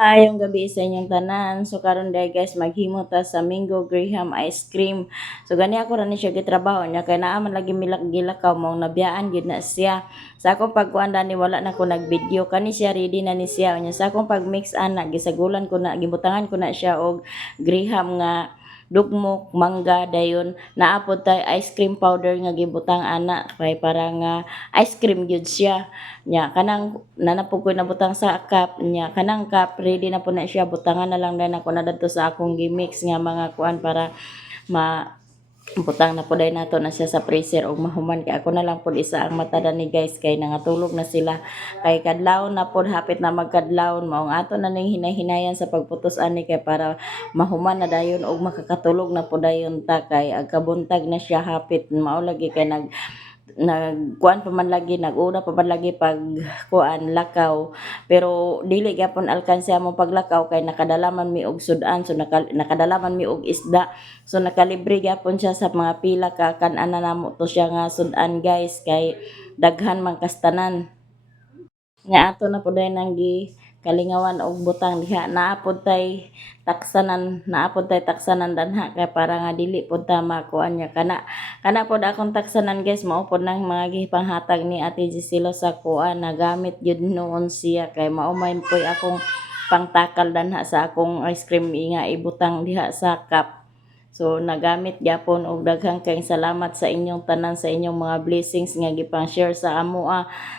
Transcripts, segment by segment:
Ayong gabi sa inyong tanan. So karon day guys maghimo ta sa Mango Graham ice cream. So gani ako ra ni siya gitrabaho niya kay naa man lagi milak-gilakaw mong nabiyaan gyud na siya. Sa akong pagkuanda ni wala na ko nag-video kani siya ready na ni siya. Unya sa akong pag-mix ana gisagulan ko na gibutangan ko na siya og Graham nga dugmok mangga dayon naapod tay ice cream powder nga gibutang ana kay para nga ice cream gyud siya nya kanang nanapog ko nabutang sa cup nya kanang cup ready na po na siya butangan na lang din ako na dadto sa akong gimix nga mga kuan para ma butang na puday nato na siya sa freezer og mahuman kay ako na lang pud isa ang matada ni guys kay nangatulog na sila kay kadlawon na pud hapit na magkadlawon maong ato na ning hinay-hinayan sa pagputos ani kay para mahuman na dayon og makakatulog na pud dayon ta kay agkabuntag na siya hapit mao lagi kay nagkuan pa man lagi naguna pa man lagi pag kuan lakaw pero dili gyapon alkansya mo paglakaw kay nakadala man mi og sudan so nakadala man mi og isda so nakalibre gyapon siya sa mga pila ka kan-ana namo to siya nga sudan guys kay daghan man kastanan nga ato na pud nang gi kalingawan og butang diha naapod tay taksanan danha kay para nga dili pud ta makuan niya kana pud akong taksanan guys mao pud nang mga gipanghatag ni Ate Giselo sa kuan nagamit gyud noon siya kay mao may poy akong pangtakal danha sa akong ice cream nga ibutang diha sa cup. So nagamit gyapon og daghang kayong salamat sa inyong tanan sa inyong mga blessings nga gipang-share sa amo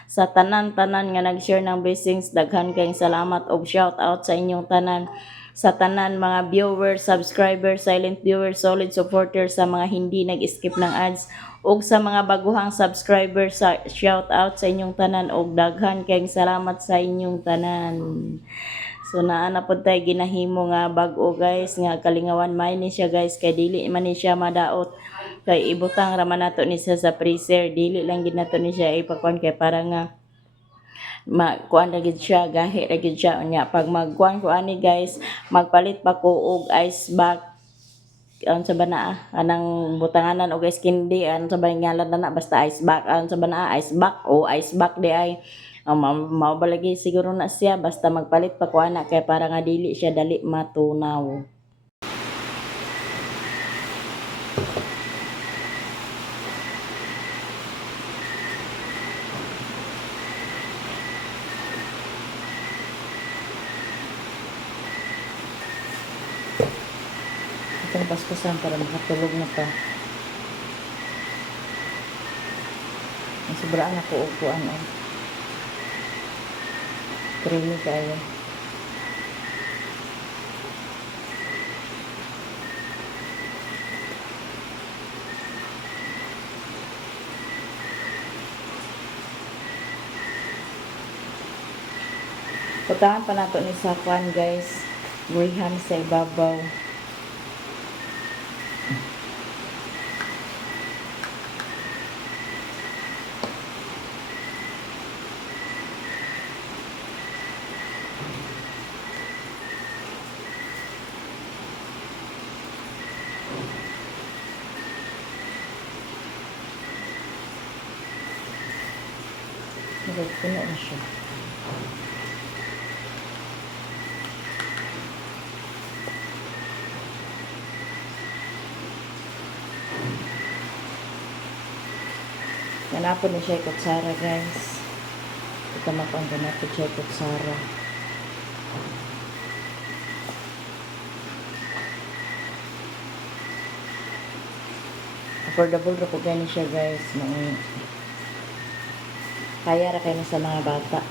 sa tanan-tanan nga nag-share ng blessings daghan kayong salamat og shout out sa inyong tanan sa tanan mga viewers, subscribers, silent viewers, solid supporters sa mga hindi nag-skip ng ads ug sa mga baguhang subscribers sa shout out sa inyong tanan og daghan kayong salamat sa inyong tanan. So naa na pod tay ginahimo nga bag-o guys nga kalingawan may ni siya guys kay dili man ni siya madaot kay ibutang ra man nato ni siya sa freezer dili lang gid nato ni siya ipakuan kay para nga kuan ra gid siya gahi ra gid siya unya pag magkuan ko ani guys magpalit pa ko og ice box an sa bana anang butanganan og ice candy an sa ngalan na basta ice box an sa bana ice box o ice box di ay mao ba lagi siguro na siya basta magpalit pa ko ana kay para nga dili siya dali matunaw. Itong paspasan para makatulog na pa. Ang sobraan ako og kuan creamy kayo. Putahan pa nato ni Sakwan guys. Graham sa ibabaw. Puno na siya. Nanapon na siya kutsara guys. Ito makuan ko na siya kutsara. Affordable ra po gani siya guys. Kaya ra kayo sa mga bata.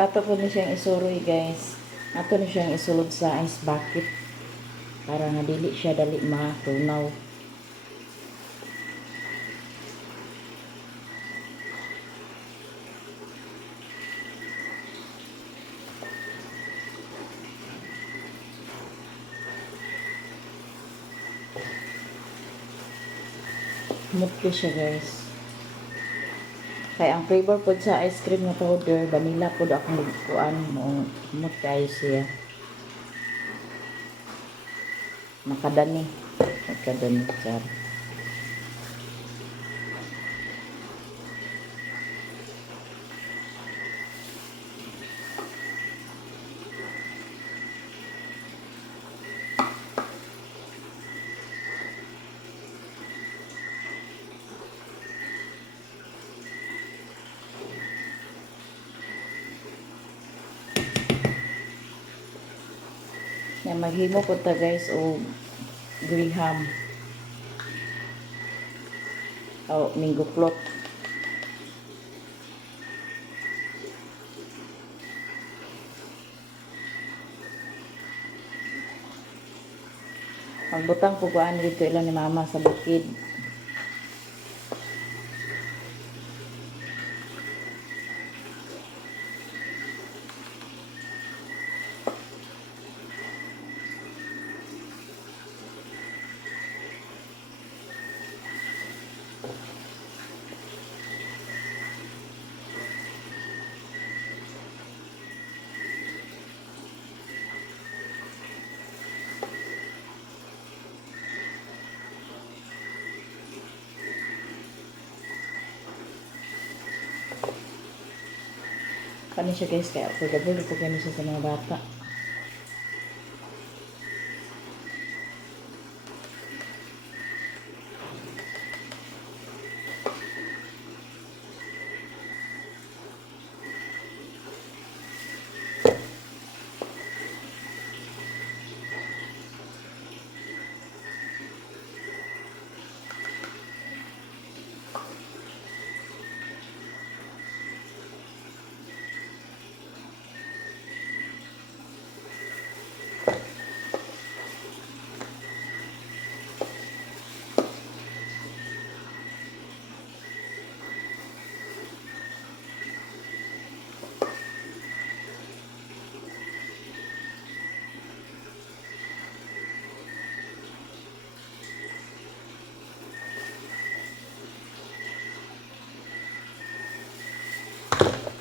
Ato po ni siyang isuroy guys. Ato ni siyang isulod sa ice bucket para nga dili siya dali matunaw. Smoothie siya guys. Kaya ang flavor po sa ice cream na powder, vanilla po ako magkuan mo. Smooth kayo siya. Makadani. Makadani char. Yan, maghimo po ta guys o graham o mango float. Magbutang po kuan dito ilang ni mama sa bukid. Kani siya guys, kaya affordable po kani siya sa mga bata.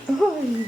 Uy.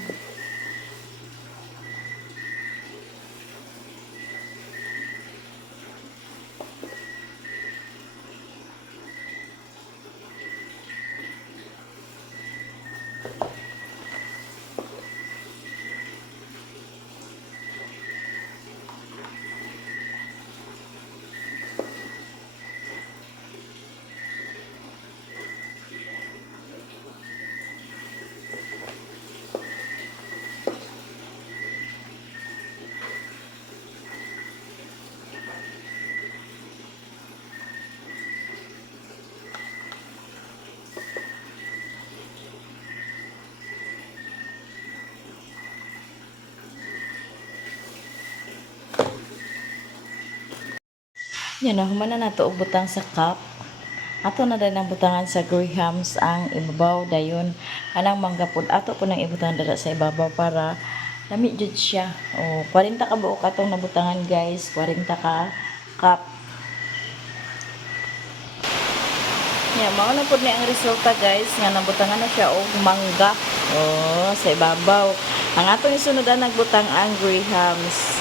Yan na, humana na to og butang sa cup. Ato na din ang butangan sa grahams ang ibabaw dayon. Kanang manggapod ato po nang ibutangan dara sa ibabaw para lami jud siya. O 40 ka buok atong nabutangan guys, 40 ka cup. Yan, mao na pud ni ang resulta guys nga nabutangan na siya og mangga. Oh, sa ibabaw. Ang atong isunod na nagbutang ang grahams.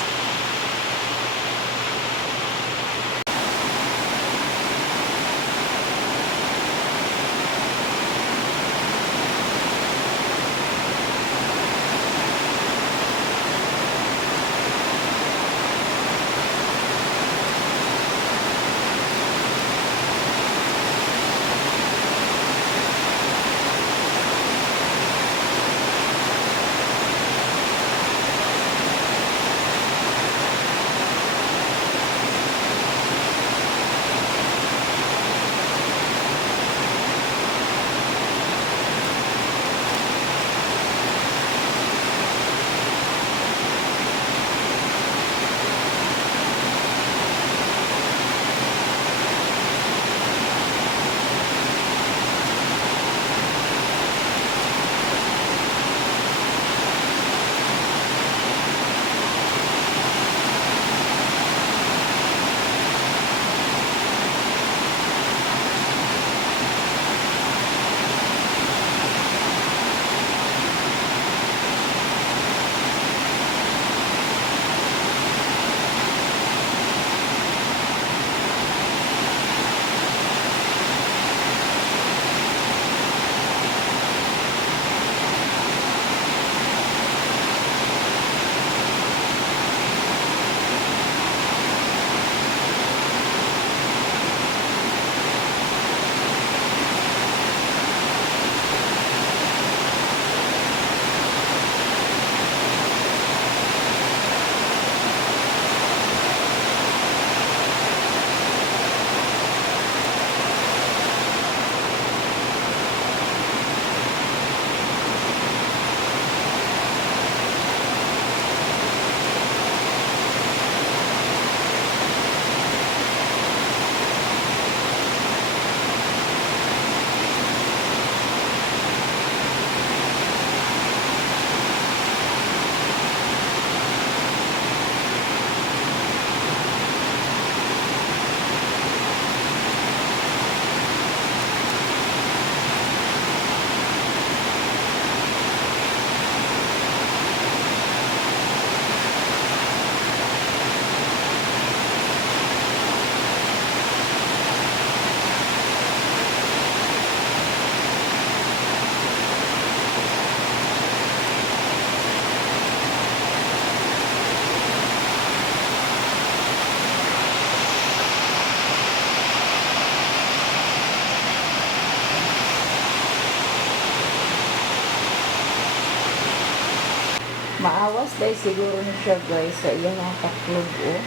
Maawas dahil siguro ni siya guys sa iyang mga taklog oh.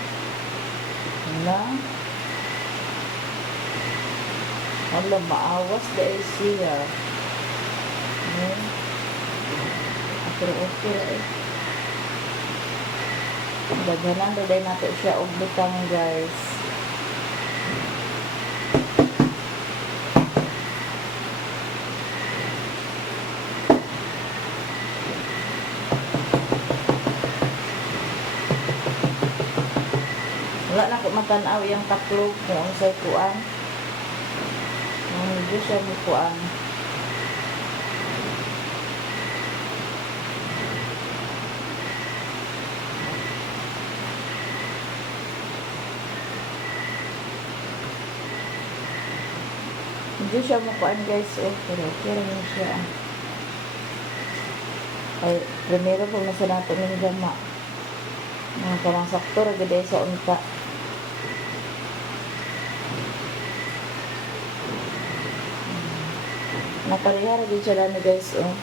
Na. Wala, maawas dahil siya. Pero okay eh. Daghanan dahil natin siya og butang guys. Wala na ko matanaw yung taklog kung ano sa'y kuan. Hindi siya bukuan. Hindi siya bukuan guys. Pero rin siya. Ay, primero po nasa natin yung gama. Mga parang sakto ragad sa unta. Naparihara din siya dami guys oh.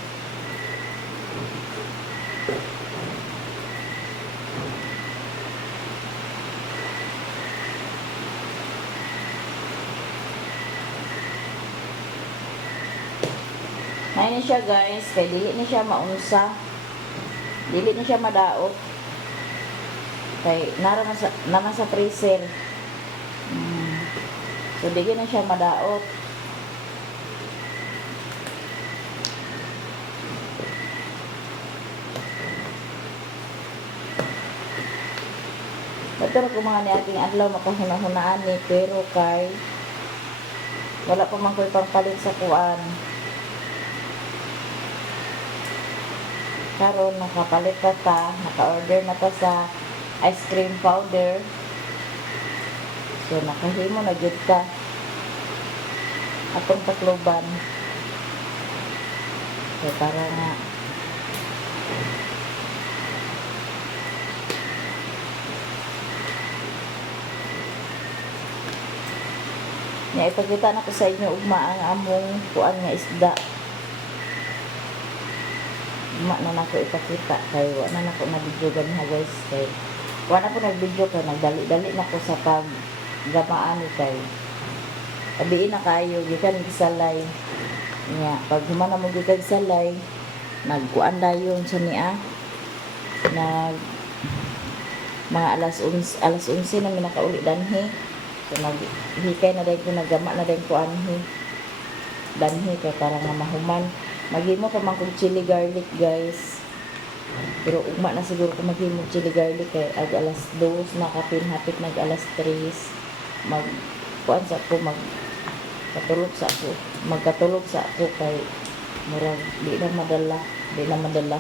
Ngayon na siya guys, kaya dili na siya maunsa. Dili na siya madaot. Kaya naman sa freezer. So dili na siya madaot. Pero kung mga ni ating adlaw makahuna-hunaan ni pero kay wala pa man ko'y pangpalit sa kuan. Karon nakapalit pa ta, naka-order na ta sa ice cream powder. So nakahimo na jud ta atong takloban. So para nga ipakita na ko sa inyo ugma ang among kuan nga isda. Ugma na nako ipakita kay wa na nako na-video ganha guys kay wa na ko nag-video kay nagdali-dali na ko sa paggamaan kay abiin na kayo gikan gisalay nya pag humana mo gikan salay nagkuan dayon sa niya nag mga alas 11 na mi nakauli danhi. So, naghikay na dahil ko, naggama na dahil ko anhi. Danhi, kaya parang nga mahuman. Maghimo pa man kong chili garlic, guys. Pero ugma na siguro kung maghimo chili garlic, kaya alas 2, nakapin-hapit nag-alas 3. Kuan sa ako, magkatulog sa ako, kay murag, di na madala.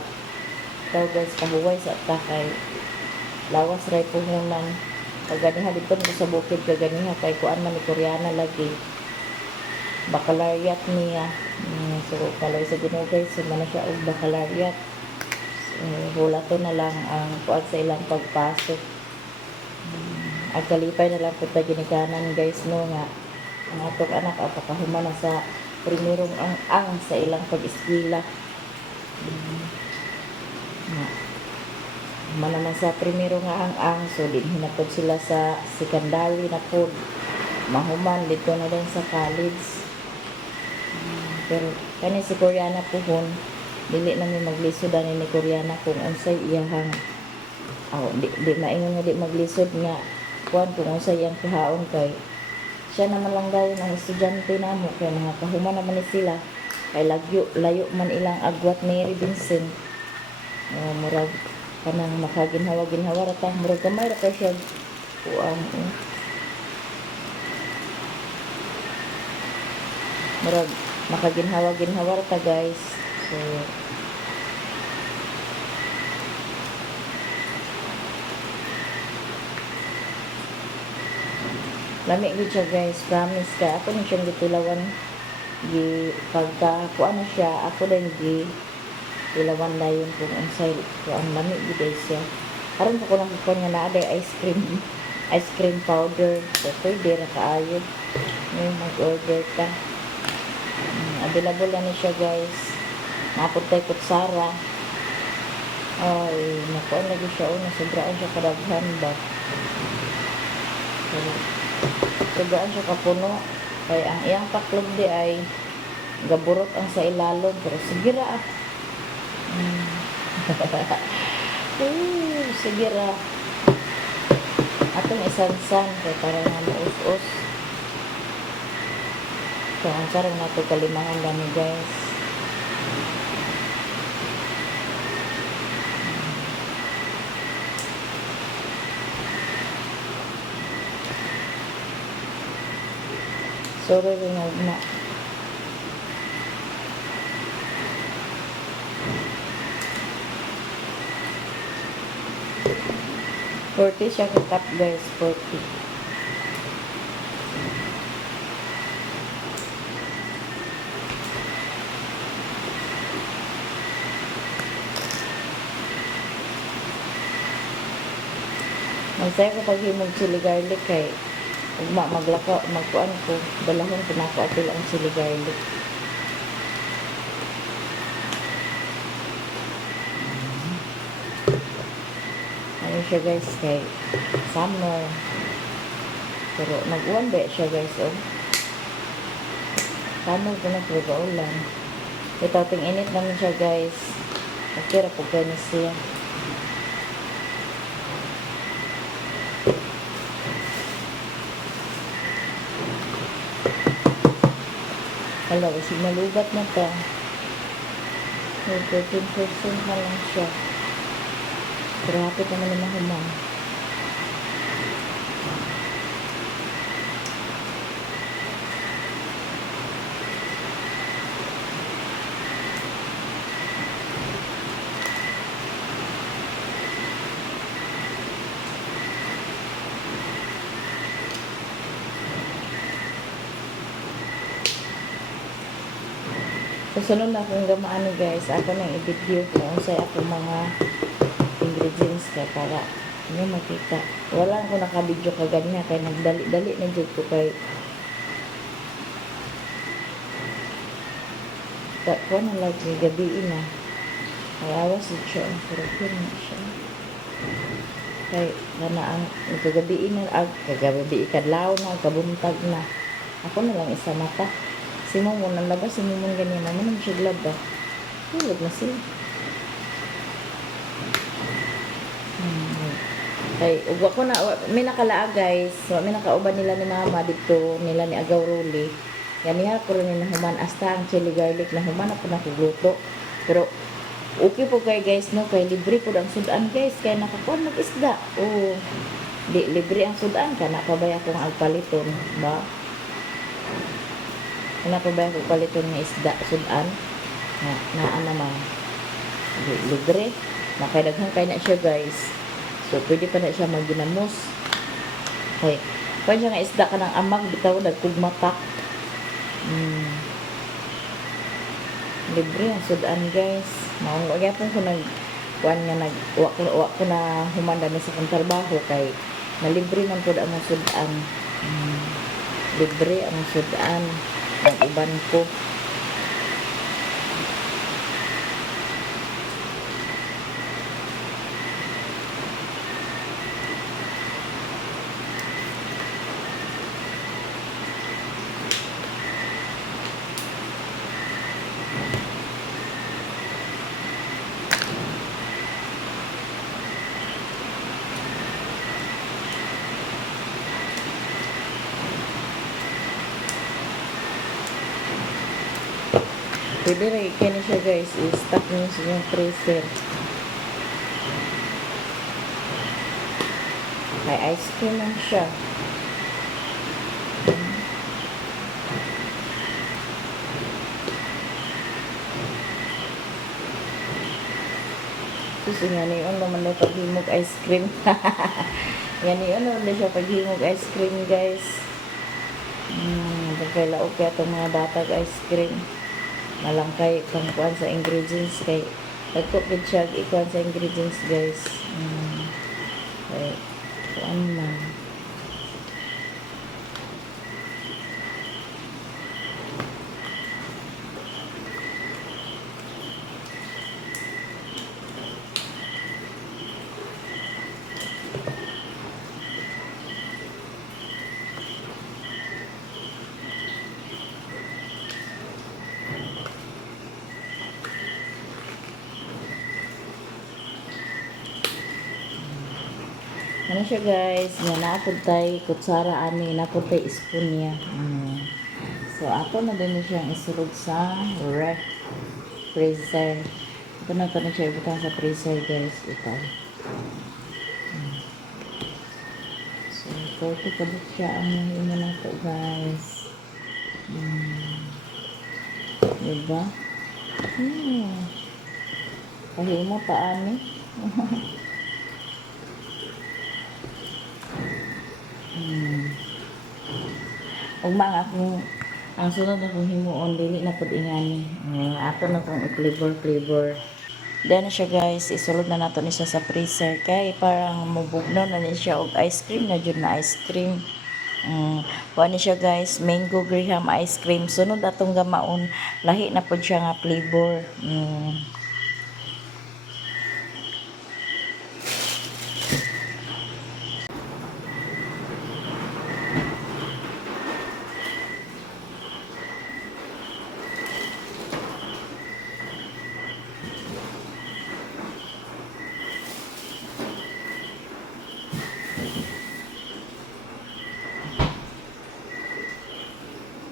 So, guys, pahuway sa kay lawas ray puhunan. Kaganiha dito ko sa bukid kaganiha kay kuan man ni Koreana lagi baccalaureate niya so kalay sa Ginoo guys so man siya og baccalaureate hula to na lang ang kuan sa ilang pagpasok ang kalipay na lang pud ta ginikanan guys no nga ang atong anak apakahuman na sa primerong ang sa ilang pag-eskwela manaman sa primero nga ang so din hinapod sila sa secondary na pod mahuman dito na din sa college pero kani si Koreana pohon dili na mi maglisod ani ni Koreana kung unsay iyahang di maingon nga di maglisod nga kuan kung unsay iyang kahaon kay siya naman lang dayon ang estudyante namo kay mga kahuman naman ni sila kay layo man ilang agwat Mary Vincent murag kanang makaginhawa-ginhawa ra ta murag gamay ra kay siya kuan murag makaginhawa-ginhawa ra ta guys so lami gid siya guys promise ka ako na siyang gitulawan pagka kuan na siya ako din ilawan dayon kung unsay kuan lami gid siya aron ko lang ko nga naa day ice cream powder so pwede ra kaayo may mag-order ka available na ni siya guys napod tay kutsara Ay, nakuan lagi siya o, nasubraan siya kadaghan ba. Pero, subraan siya kapuno. Kaya ang iyang paklog di ay gaburot ang sa ilalom. Pero sige ra. Sige ra. Atong isansan kay para nga maus-us. So, ang sarang nato kalimangan gani guys. Sorry rin na. $40 siya ka-cut guys, $40. Magsaya ko paghimog chili garlic kay ugma maglakaw, magkuan ko, balahon ko nako atil ang chili garlic. Ano siya guys kay summer. Pero nag-uwan ba siya guys oh. Summer ko na talaga ulan. Ito ating init naman siya guys. Okay ra po ganun siya. Hala, kasi malubat na to. 13% na lang siya. Pero hapit naman na humang. Kasunod na akong gamaan guys. Ako nang i-video kung sa akong mga ingredients kay para nyo makita. Wala ko naka-video kaganya kay nagdali-dali na dyan ko kay ko na lagi gabiin na. Ay awas dito siya. Pero yun na siya. Kay na ang kagabiin na kagabi ikadlaw na kabuntag na. Ako na lang isa mata. Si Momon ang labas, si Momon ganyan naman ang siya laba. Hulog na sila. Ay, ugwa ko na, may nakalaag guys. May nakauban nila ni mama dito, nila ni Agaw Ruli. Ganiha ko rin na human, hasta ang chili garlic na human ako nakugluto. Pero, okay po kayo guys, no? Kaya libre po ang sudan guys, kaya nakakuan mag-isda. Oo. Di, libre ang sudan ka, napabaya kong agpaliton, ba? Napabaya kong paliton ng isda, sudan. Na naman. Libre. Nakaidaghang kayo na siya guys. So, pwede pa na siya magginamos. Okay. Kaya siya nga isda ka ng amag, bitaw, nagkugmatak. Libre ang sudan guys. Maunggaya po ko kuan nga wak ko na humanda na sa kong trabaho kay nalibre man po ang sudan. Libre ang sudan ang uban ko. Pwede rin kaya siya guys, i-stock nyo sa yung freezer. May ice cream lang siya. Susi nga niyon naman na paghimog ice cream. Nga niyon naman na siya paghimog ice cream guys. Pagkailaog kaya itong mga batag ice cream. Malangkay pangkuan sa ingredients kay nagkukid siya ikuan sa ingredients guys. Okay, kuan man. Ano siya guys, nga naapod tay kutsara ani, naapod tay spoon niya. So ato na din siyang isulod sa ref freezer. Ito na ito na siya ibutang sa freezer guys. Ito. So 40 kabuk siya ang mahimo na ito guys. Diba? Kahimo pa ani. Ug mga akong ang sunod na kong himuon dili na pud ingani. Ato na kong i-flavor. Then na siya guys, isulod na nato ni siya sa freezer kay parang mabugnaw na ni siya og ice cream na jud na ice cream. Kuha ni siya guys, mango graham ice cream. Sunod atong gamaon, lahi na pud siya nga flavor.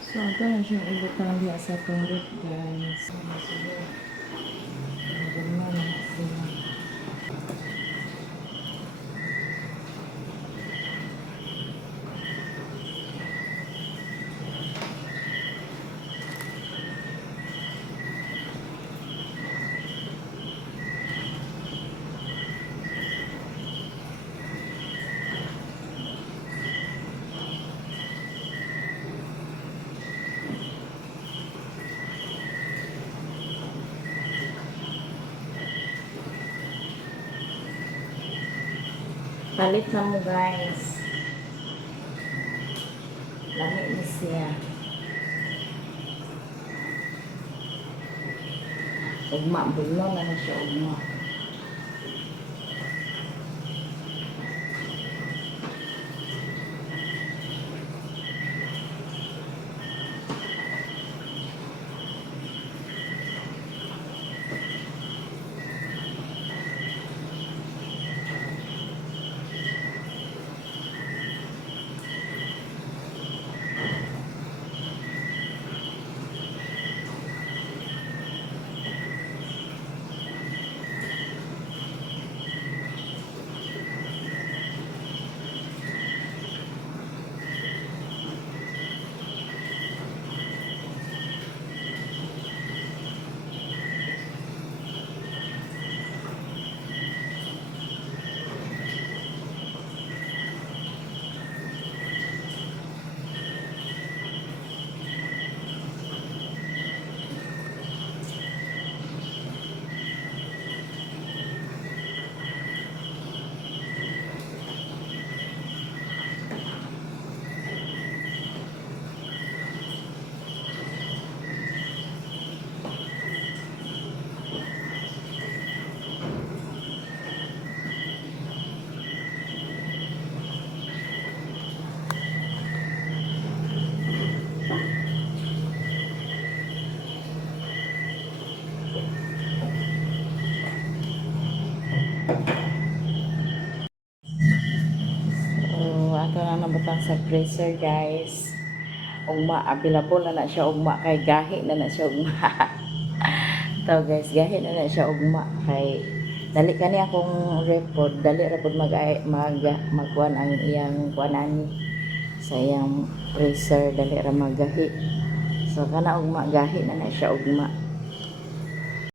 So, ito na siyang ibutang diya sa turret guys. Palit na mo guys. Lahi na siya. Ugma, bulo na na siya ugma. So, ato na nabutang sa freezer guys. Ugma, available na na siya ugma kay gahi na na siya ugma. Ito guys, gahi na na siya ugma kay dali kani akong repod, dali repod magkuan ang iyang kuanani sa iyang freezer, dali ra magahi. So kana ugma gahi na na siya ugma.